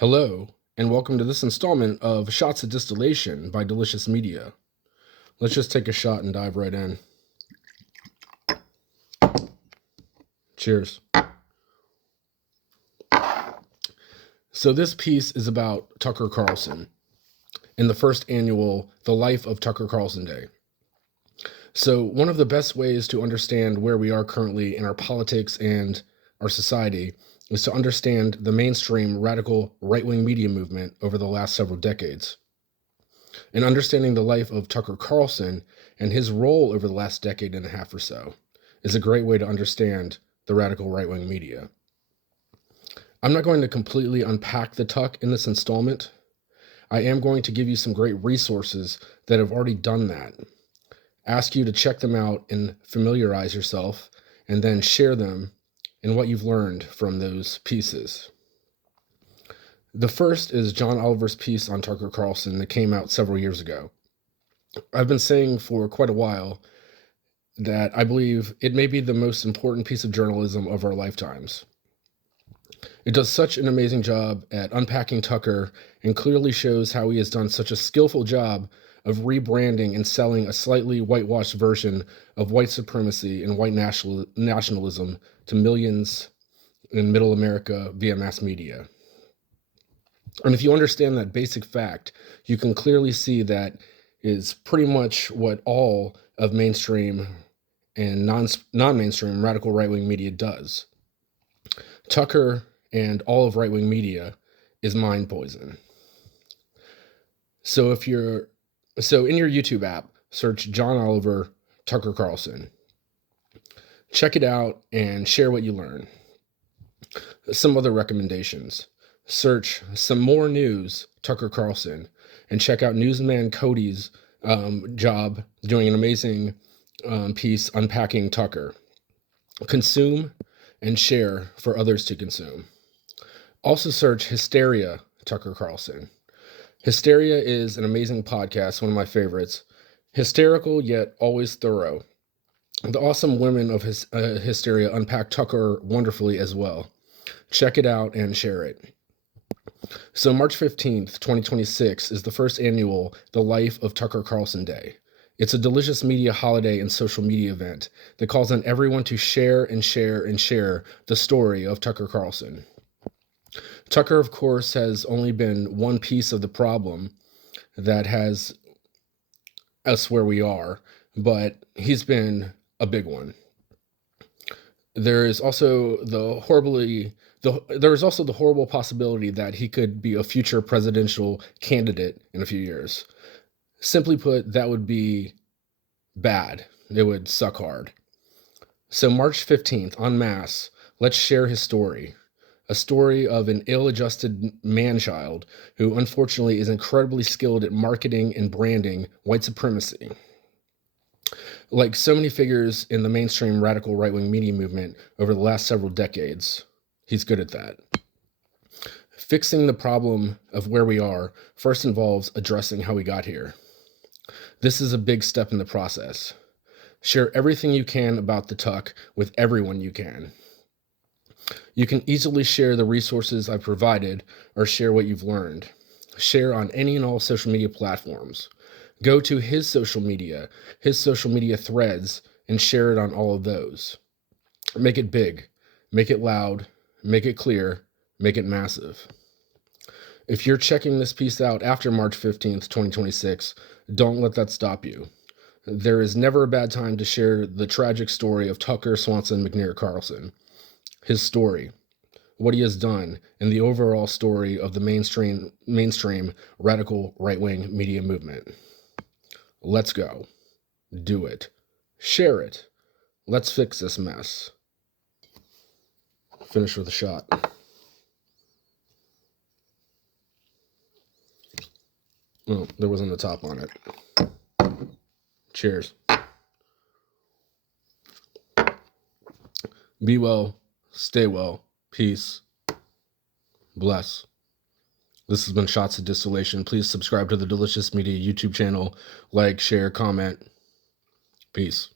Hello, and welcome to this installment of Shots of Distillation by D-Licious Media. Let's just take a shot and dive right in. Cheers. So this piece is about Tucker Carlson in the first annual The Life of Tucker Carlson Day. So one of the best ways to understand where we are currently in our politics and our society is to understand the mainstream radical right-wing media movement over the last several decades. And understanding the life of Tucker Carlson and his role over the last decade and a half or so is a great way to understand the radical right-wing media. I'm not going to completely unpack the Tuck in this installment. I am going to give you some great resources that have already done that. Ask you to check them out and familiarize yourself, and then share them and what you've learned from those pieces. The first is John Oliver's piece on Tucker Carlson that came out several years ago. I've been saying for quite a while that I believe it may be the most important piece of journalism of our lifetimes. It does such an amazing job at unpacking Tucker and clearly shows how he has done such a skillful job of rebranding and selling a slightly whitewashed version of white supremacy and white nationalism to millions in middle America via mass media. And if you understand that basic fact, you can clearly see that is pretty much what all of mainstream and non-mainstream radical right-wing media does. Tucker and all of right-wing media is mind poison. So in your YouTube app, search John Oliver, Tucker Carlson. Check it out and share what you learn. Some other recommendations. Search Some More News, Tucker Carlson, and check out newsman Cody's job doing an amazing piece unpacking Tucker. Consume and share for others to consume. Also search Hysteria, Tucker Carlson. Hysteria is an amazing podcast, one of my favorites. Hysterical, yet always thorough. The awesome women of Hysteria unpack Tucker wonderfully as well. Check it out and share it. So March 15th, 2026 is the first annual The Life of Tucker Carlson Day. It's a D-Licious Media holiday and social media event that calls on everyone to share and share and share the story of Tucker Carlson. Tucker, of course, has only been one piece of the problem that has us where we are, but he's been a big one. There is also the horrible possibility that he could be a future presidential candidate in a few years. Simply put, that would be bad. It would suck hard. So March 15th, en masse, let's share his story. A story of an ill-adjusted man-child who unfortunately is incredibly skilled at marketing and branding white supremacy. Like so many figures in the mainstream radical right-wing media movement over the last several decades, he's good at that. Fixing the problem of where we are first involves addressing how we got here. This is a big step in the process. Share everything you can about the Tuck with everyone you can. You can easily share the resources I've provided or share what you've learned. Share on any and all social media platforms. Go to his social media threads, and share it on all of those. Make it big, make it loud, make it clear, make it massive. If you're checking this piece out after March 15th, 2026, don't let that stop you. There is never a bad time to share the tragic story of Tucker Swanson McNair Carlson. His story, what he has done, and the overall story of the mainstream radical right-wing media movement. Let's go. Do it. Share it. Let's fix this mess. Finish with a shot. Oh, there wasn't a top on it. Cheers. Be well. Stay well. Peace. Bless. This has been Shots of Distillation. Please subscribe to the D-Licious Media YouTube channel. Like, share, comment. Peace.